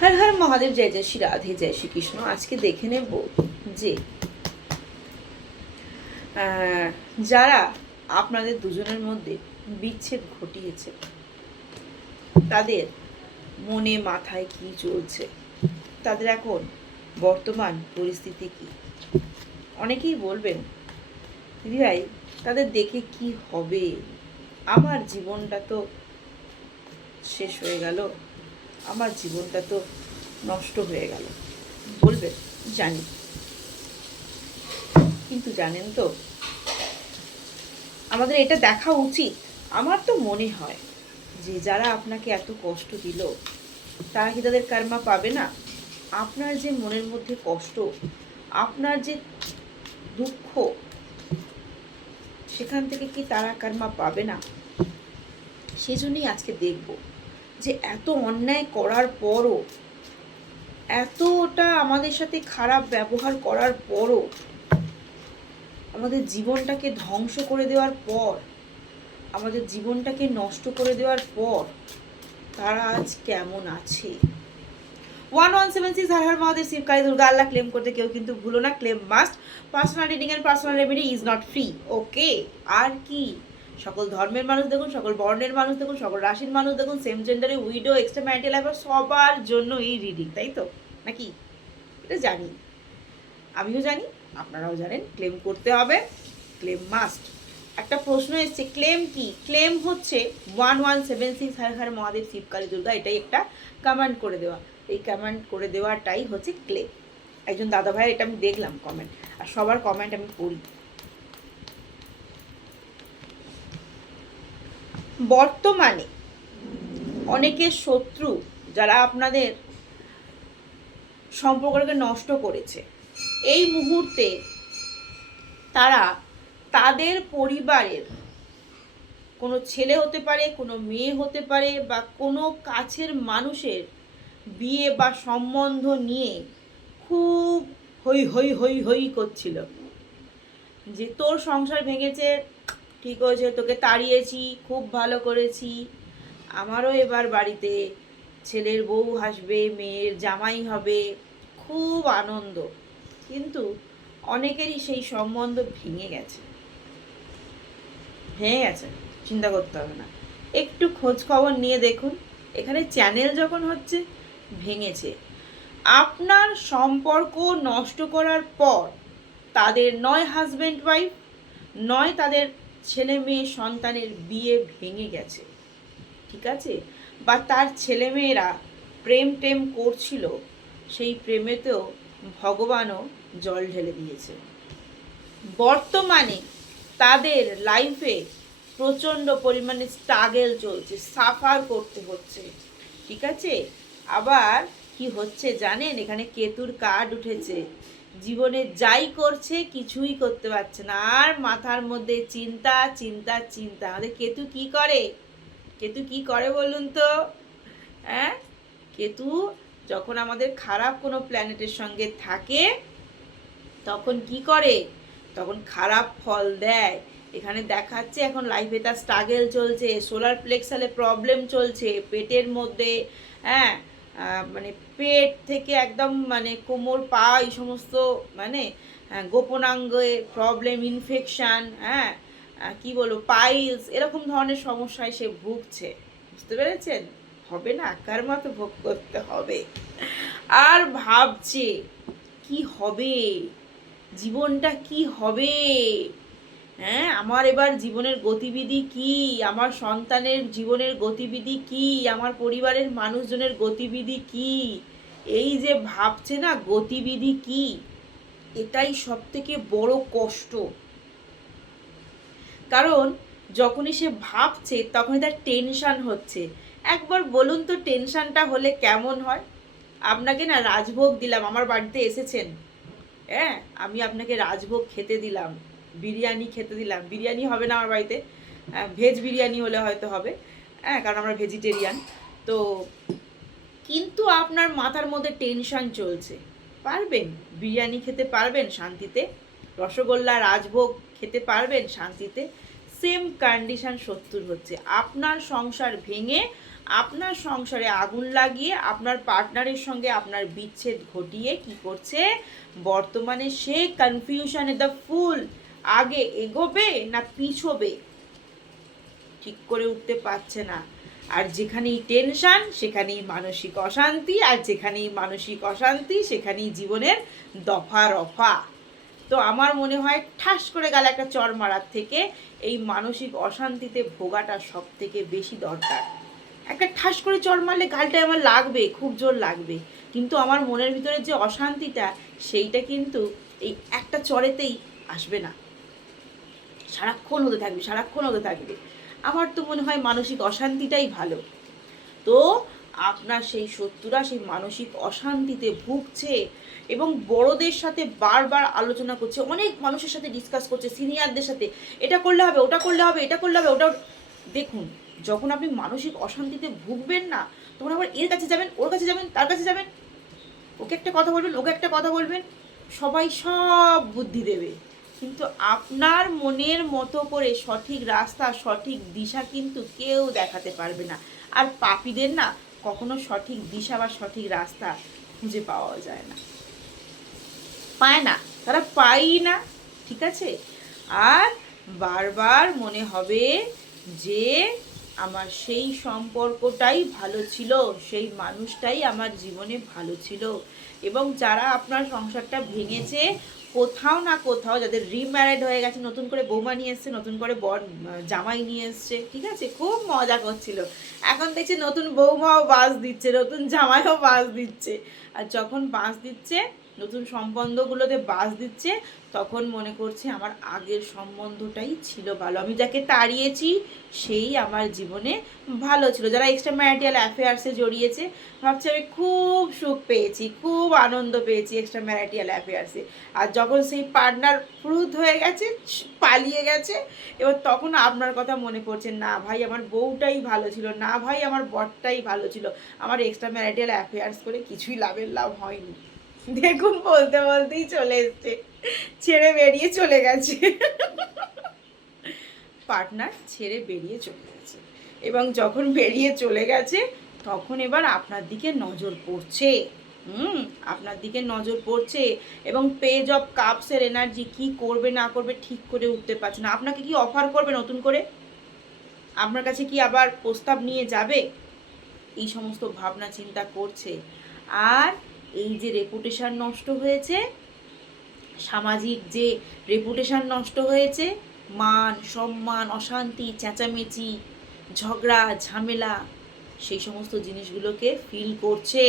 হর হর মহাদেব, জয় জয় শ্রী রাধে, জয় শ্রীকৃষ্ণ। আজকে দেখে নেব যে যারা আপনাদের দুজনের মধ্যে বিচ্ছেদ ঘটিয়েছে তাদের মনে মাথায় কি চলছে, তাদের এখন বর্তমান পরিস্থিতি কি। অনেকেই বলবেন, দিদিভাই তাদের দেখে কি হবে, আমার জীবনটা তো শেষ হয়ে গেল, আমার জীবনটা তো নষ্ট হয়ে গেল। বলবেন, জানি, কিন্তু জানেন তো আমাদের এটা দেখা উচিত। আমার তো মনে হয় যে যারা আপনাকে এত কষ্ট দিল তারা কি তাদের কর্মা পাবে না? আপনার যে মনের মধ্যে কষ্ট, আপনার যে দুঃখ, সেখান থেকে কি তারা কর্মা পাবে না? সেজন্যই আজকে দেখব যে এত অন্যায় করার পরও, এতটা আমাদের সাথে খারাপ ব্যবহার করার পরও, আমাদের জীবনটাকে ধ্বংস করে দেওয়ার পর, আমাদের জীবনটাকে নষ্ট করে দেওয়ার পর তারা আজ কেমন আছে। 1176 হর হর মহাদেব, শিব কালী দুর্গা আল্লাহ। ক্লেম করতে কেউ কিন্তু ভুলো না, claim must. Personal reading and personal remedy is not free. Okay, আর কি সকল ধর্মের মানুষ দেখুন, সকল বর্ণের মানুষ দেখুন, সকল রাশির মানুষ দেখুন, সেম জেন্ডারে, উইডো, এক্সট্রা ম্যারিটাল লাইফার, সবার জন্য এই রিডিং, তাই তো নাকি? এটা জানি, আমিও জানি, আপনারাও জানেন। ক্লেম করতে হবে, ক্লেম মাস্ট। একটা প্রশ্ন এসছে, ক্লেম কি? ক্লেম হচ্ছে 1176 হর হর মহাদেব, শিব কালী দুর্গা, এটাই একটা কমেন্ট করে দেওয়া। এই কমেন্ট করে দেওয়াটাই হচ্ছে ক্লেম। একজন দাদা ভাই, এটা আমি দেখলাম কমেন্ট, আর সবার কমেন্ট আমি পড়ি। বর্তমানে অনেকের শত্রু যারা আপনাদের সম্পর্কটাকে নষ্ট করেছে, এই মুহূর্তে তারা তাদের পরিবারের কোনো ছেলে হতে পারে, কোনো মেয়ে হতে পারে, বা কোনো কাছের মানুষের বিয়ে বা সম্বন্ধ নিয়ে খুব হই হই হই হই করছিল যে তোর সংসার ভেঙেছে, ঠিক হয়েছে, তোকে তাড়িয়েছি, খুব ভালো করেছি, আমারও এবার বাড়িতে ছেলের বউ আসবে, মেয়ের জামাই হবে, খুব আনন্দ। কিন্তু অনেকেরই সেই সম্বন্ধ ভেঙে গেছে, ভেঙে গেছে, চিন্তা করতে হবে না, একটু খোঁজ খবর নিয়ে দেখুন। এখানে চ্যানেল যখন হচ্ছে, ভেঙেছে। আপনার সম্পর্ক নষ্ট করার পর তাদের নয় হাজব্যান্ড ওয়াইফ, নয় তাদের ছেলে মেয়ে সন্তানের বিয়ে ভেঙে গেছে, ঠিক আছে? বা তার ছেলেমেয়েরা প্রেম টেম করছিল, সেই প্রেমেতেও ভগবানও জল ঢেলে দিয়েছে। বর্তমানে তাদের লাইফে প্রচণ্ড পরিমাণে স্ট্রাগল চলছে, সাফার করতে হচ্ছে, ঠিক আছে? আবার কি হচ্ছে জানেন, এখানে কেতুর কার্ড উঠেছে। জীবনে যাই করছে কিছুই করতে পারছে না, আর মাথার মধ্যে চিন্তা চিন্তা চিন্তা। আমাদের কেতু কি করে? কেতু কি করে বলুন তো? হ্যাঁ, কেতু যখন আমাদের খারাপ কোনো প্ল্যানেটের সঙ্গে থাকে তখন কি করে? তখন খারাপ ফল দেয়। এখানে দেখাচ্ছে এখন লাইফে তার স্ট্রাগল চলছে, সোলার প্লেক্সালে প্রবলেম চলছে, পেটের মধ্যে, হ্যাঁ, মানে পেট থেকে একদম মানে কোমর পা এই সমস্ত মানে গোপনাঙ্গে প্রবলেম, ইনফেকশান, হ্যাঁ, কি বলবো, পাইলস, এরকম ধরনের সমস্যায় সে ভুগছে। বুঝতে পেরেছেন? হবে না, কর্মা তো ভোগ করতে হবে। আর ভাবছে কি হবে, জীবনটা কি হবে, হ্যাঁ, আমার এবার জীবনের গতিবিধি কি, আমার সন্তানের জীবনের গতিবিধি কি, আমার পরিবারের মানুষজনের গতিবিধি কি, এই যে ভাবছে না গতিবিধি কি, এটাই সব থেকে বড় কষ্ট। কারণ যখনই সে ভাবছে তখনই তার টেনশান হচ্ছে। একবার বলুন তো টেনশানটা হলে কেমন হয়? আপনাকে না রাজভোগ দিলাম, আমার বাড়িতে এসেছেন, হ্যাঁ, আমি আপনাকে রাজভোগ খেতে দিলাম, বিরিয়ানি খেতে দিলাম, বিরিয়ানি হবে না আমার বাড়িতে, ভেজ বিরিয়ানি হলে হয়তো হবে, হ্যাঁ, কারণ আমরা ভেজিটেরিয়ান। তো কিন্তু আপনার মাথার মধ্যে টেনশন চলছে, পারবেন বিরিয়ানি খেতে পারবেন শান্তিতে? রসগোল্লা রাজভোগ খেতে পারবেন শান্তিতে? সেম কন্ডিশন 70 হচ্ছে। আপনার সংসার ভেঙে আপনার সংসারে আগুন লাগিয়ে আপনার পার্টনারের সঙ্গে আপনার বিচ্ছেদ ঘটিয়ে কি করছে, বর্তমানে সে কনফিউশনে দ্য ফুল, আগে এগোবে না পিছোবে ঠিক করে উঠতে পারছে না। আর যেখানেই টেনশন সেখানেই মানসিক অশান্তি, আর যেখানেই মানসিক অশান্তি সেখানেই জীবনের দফা রফা। তো আমার মনে হয় ঠাস করে গালে একটা চড় মারার থেকে এই মানসিক অশান্তিতে ভোগাটা সব থেকে বেশি দরকার। একটা ঠাস করে চড় মারলে গালটায় আমার লাগবে, খুব জোর লাগবে, কিন্তু আমার মনের ভিতরে যে অশান্তিটা সেইটা কিন্তু এই একটা চড়েতেই আসবে না, সারাক্ষণ হতে থাকবে, সারাক্ষণ হতে থাকবে। আমার তো মনে হয় মানসিক অশান্তিটাই ভালো। তো আপনার সেই শত্রুরা সেই মানসিক অশান্তিতে ভুগছে এবং বড়দের সাথে বারবার আলোচনা করছে, অনেক মানুষের সাথে ডিসকাস করছে, সিনিয়রদের সাথে, এটা করলে হবে, ওটা করলে হবে, এটা করলে হবে, ওটা। দেখুন, যখন আপনি মানসিক অশান্তিতে ভুগবেন না, তখন আবার এর কাছে যাবেন, ওর কাছে যাবেন, তার কাছে যাবেন, ওকে একটা কথা বলবেন, ওকে একটা কথা বলবেন, সবাই সব বুদ্ধি দেবে, কিন্তু আপনার মনের মতো করে সঠিক রাস্তা সঠিক দিশা কিন্তু কেউ দেখাতে পারবে না। আর পাপীদের না কখনো সঠিক দিশা বা সঠিক রাস্তা খুঁজে পাওয়া যায় না, পায় না, তারা পায়ই না। ঠিক আছে? আর বারবার মনে হবে যে আমার সেই সম্পর্কটাই ভালো ছিল, সেই মানুষটাই আমার জীবনে ভালো ছিল। এবং যারা আপনার সংসারটা ভেঙেছে, কোথাও না কোথাও যাদের রিম্যারিড হয়ে গেছে, নতুন করে বৌমা নিয়ে এসছে, নতুন করে জামাই নিয়ে এসছে, ঠিক আছে, খুব মজা করছিল, এখন দেখছি নতুন বৌমাও বাস দিচ্ছে, নতুন জামাইও বাস দিচ্ছে। আর যখন বাস দিচ্ছে, নতুন সম্বন্ধগুলোতে বাস দিচ্ছে, তখন মনে করছে আমার আগের সম্বন্ধটাই ছিল ভালো, আমি যাকে তাড়িয়েছি সেই আমার জীবনে ভালো ছিল। যারা এক্সট্রা ম্যারিটাল অ্যাফেয়ার্সে জড়িয়েছে ভাবছে আমি খুব সুখ পেয়েছি, খুব আনন্দ পেয়েছি এক্সট্রা ম্যারিটাল অ্যাফেয়ার্সে। আর যখন সেই পার্টনার ফ্রুত হয়ে গেছে, পালিয়ে গেছে, এবার তখন আপনার কথা মনে পড়ছে, না ভাই আমার বউটাই ভালো ছিল, না ভাই আমার বরটাই ভালো ছিল, আমার এক্সট্রা ম্যারিটাল অ্যাফেয়ার্স করে কিছুই লাভ হয়নি। দেখুন, বলতে বলতেই চলে এসছে, ছেড়ে বেরিয়ে চলে গেছে, পার্টনার ছেড়ে বেরিয়ে চলে গেছে। এবং যখন বেরিয়ে চলে গেছে তখন এবার আপনার দিকে নজর পড়ছে, আপনার দিকে নজর পড়ছে। এবং পেজ অফ কাপসের এনার্জি, কি করবে না করবে ঠিক করে উঠতে পারছে না। আপনাকে কি অফার করবে নতুন করে, আপনার কাছে কি আবার প্রস্তাব নিয়ে যাবে, এই সমস্ত ভাবনা চিন্তা করছে। আর এই যে রেপুটেশন নষ্ট হয়েছে, সামাজিক যে রেপুটেশন নষ্ট হয়েছে, মান সম্মান, অশান্তি, চেঁচামেচি, ঝগড়া ঝামেলা, সেই সমস্ত জিনিসগুলোকে ফিল করছে।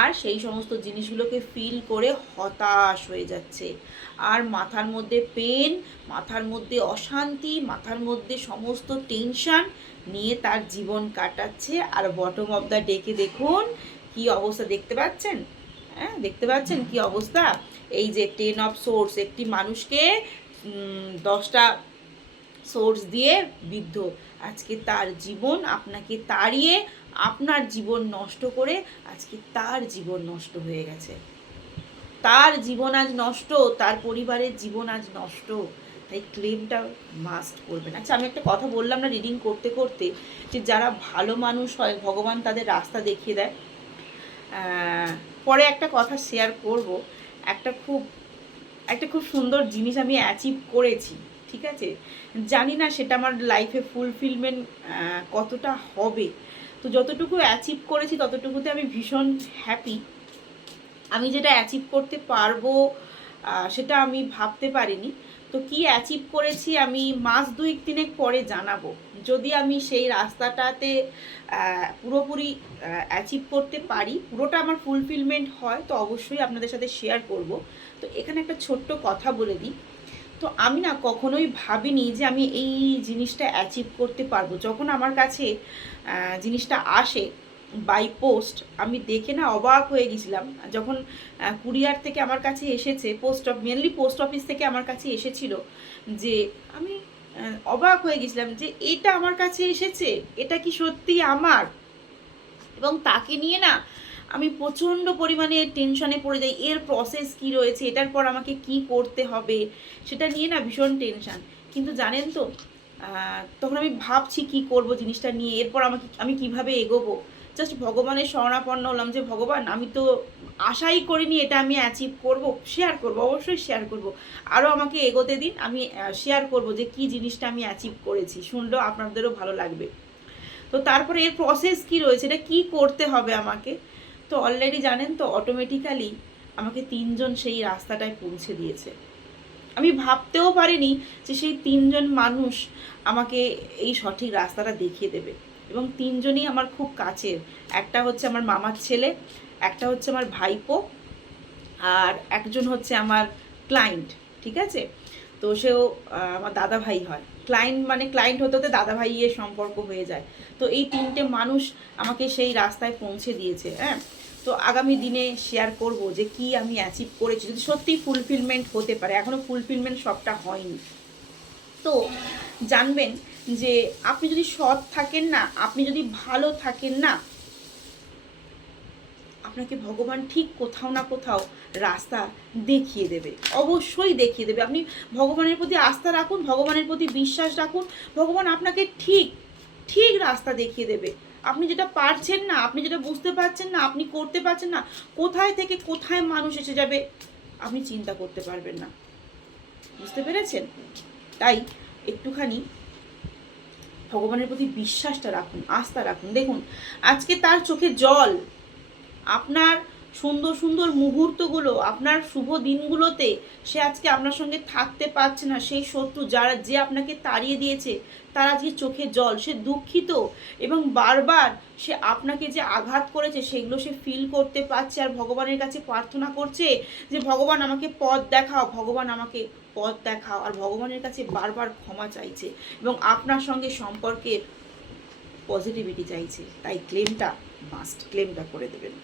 আর সেই সমস্ত জিনিসগুলোকে ফিল করে হতাশ হয়ে যাচ্ছে। আর মাথার মধ্যে পেন, মাথার মধ্যে অশান্তি, মাথার মধ্যে সমস্ত টেনশন নিয়ে তার জীবন কাটাচ্ছে। আর বটম অফ দ্য ডেকে দেখুন কি অবস্থা, দেখতে পাচ্ছেন? হ্যাঁ, দেখতে পাচ্ছেন কি অবস্থা? এই যে 10 অফ সোর্স, একটি মানুষকে 10টা সোর্স দিয়ে বিদ্ধ, আজকে তার জীবন আপনাকে তাড়িয়ে আপনার জীবন নষ্ট করে আজকে তার জীবন নষ্ট হয়ে গেছে, তার জীবন আজ নষ্ট, তার পরিবারের জীবন আজ নষ্ট। তাই ক্লেমটা মাস্ট করবেন। আচ্ছা, আমি একটা কথা বললাম না রিডিং করতে করতে, যে যারা ভালো মানুষ হয় ভগবান তাদের রাস্তা দেখিয়ে দেয়। পরে একটা কথা শেয়ার করব, একটা খুব সুন্দর জিনিস আমি অ্যাচিভ করেছি, ঠিক আছে, জানি না সেটা আমার লাইফে ফুলফিলমেন্ট কতটা হবে, তো যতটুকু অ্যাচিভ করেছি ততটুকুতে আমি ভীষণ হ্যাপি। আমি যেটা অ্যাচিভ করতে পারবো সেটা আমি ভাবতে পারিনি। তো কি অ্যাচিভ করেছি আমি মাস 2-3 পরে জানাবো। যদি আমি সেই রাস্তাটাতে পুরোপুরি অ্যাচিভ করতে পারি, পুরোটা আমার ফুলফিলমেন্ট হয়, তো অবশ্যই আপনাদের সাথে শেয়ার করব। তো এখানে একটা ছোট্ট কথা বলে দিই, তো আমি না কখনোই ভাবিনি যে আমি এই জিনিসটা অ্যাচিভ করতে পারবো। যখন আমার কাছে জিনিসটা আসে বাই পোস্ট, আমি দেখে না অবাক হয়ে গেছিলাম। যখন কুরিয়ার থেকে আমার কাছে এসেছে, মেনলি পোস্ট অফিস থেকে আমার কাছে এসেছিল, যে আমি অবাক হয়ে গেছিলাম যে এটা আমার কাছে এসেছে, এটা কি সত্যি আমার। এবং তাকে নিয়ে না আমি প্রচণ্ড পরিমাণে টেনশনে পড়ে যাই, এর প্রসেস কি রয়েছে, এটার পর আমাকে কি করতে হবে, সেটা নিয়ে না ভীষণ টেনশন। কিন্তু জানেন তো, তখন আমি ভাবছি কি করব জিনিসটা নিয়ে, এরপর আমি কিভাবে এগোবো। জাস্ট ভগবানের শরণাপন্ন হলাম যে ভগবান, আমি তো আশাই করিনি এটা আমি অ্যাচিভ করব। শেয়ার করব, অবশ্যই শেয়ার করব। আরও আমাকে এগোতে দিন, আমি শেয়ার করব যে কি জিনিসটা আমি অ্যাচিভ করেছি, শুনলেও আপনাদেরও ভালো লাগবে। তো তারপরে এর প্রসেস কি রয়েছে, এটা কি করতে হবে আমাকে। তো অলরেডি জানেন তো, অটোমেটিক্যালি আমাকে 3জন সেই রাস্তাটায় পৌঁছে দিয়েছে। আমি ভাবতেও পারিনি যে সেই 3জন মানুষ আমাকে এই সঠিক রাস্তাটা দেখিয়ে দেবে, এবং 3জনই আমার খুব কাছের। একটা হচ্ছে আমার মামার ছেলে, একটা হচ্ছে আমার ভাইপো, আর একজন হচ্ছে আমার ক্লায়েন্ট। ঠিক আছে, তো সেও আমার দাদা ভাই হয়। ক্লায়েন্ট মানে ক্লায়েন্ট হতে হতে দাদা ভাইয়ের সম্পর্ক হয়ে যায়। তো এই 3টে মানুষ আমাকে সেই রাস্তায় পৌঁছে দিয়েছে। হ্যাঁ, তো আগামী দিনে শেয়ার করব যে কি আমি অ্যাচিভ করেছি, যদি সত্যিই ফুলফিলমেন্ট হতে পারে। এখনও ফুলফিলমেন্ট সবটা হয়নি। তো জানবেন যে আপনি যদি সৎ থাকেন না, আপনি যদি ভালো থাকেন না, আপনাকে ভগবান ঠিক কোথাও না কোথাও রাস্তা দেখিয়ে দেবে, অবশ্যই দেখিয়ে দেবে। আপনি ভগবানের প্রতি আস্থা রাখুন, ভগবানের প্রতি বিশ্বাস রাখুন, ভগবান আপনাকে ঠিক ঠিক রাস্তা দেখিয়ে দেবে। আপনি যেটা পারছেন না, আপনি যেটা বুঝতে পারছেন না, আপনি করতে পারছেন না, কোথায় থেকে কোথায় মানুষ এসে যাবে আপনি চিন্তা করতে পারবেন না। বুঝতে পেরেছেন? তাই একটুখানি ভগবানের প্রতি বিশ্বাসটা রাখুন, আস্থা রাখুন। দেখুন, আজকে তার চোখে জল, আপনার সুন্দর সুন্দর মুহূর্তগুলো, আপনার শুভ দিনগুলোতে সে আজকে আপনার সঙ্গে থাকতে পারছে না। সেই শত্রু যে আপনাকে তাড়িয়ে দিয়েছে, তার আজকে চোখে জল, সে দুঃখিত, এবং বারবার সে আপনাকে যে আঘাত করেছে সেগুলো সে ফিল করতে পারছে, আর ভগবানের কাছে প্রার্থনা করছে যে ভগবান আমাকে পথ দেখাও, ভগবান আমাকে পথ দেখাও, আর ভগবানের কাছে বারবার ক্ষমা চাইছে, এবং আপনার সঙ্গে সম্পর্কের পজিটিভিটি চাইছে। তাই ক্লেমটা মাস্ট, ক্লেমটা করে দেবেন।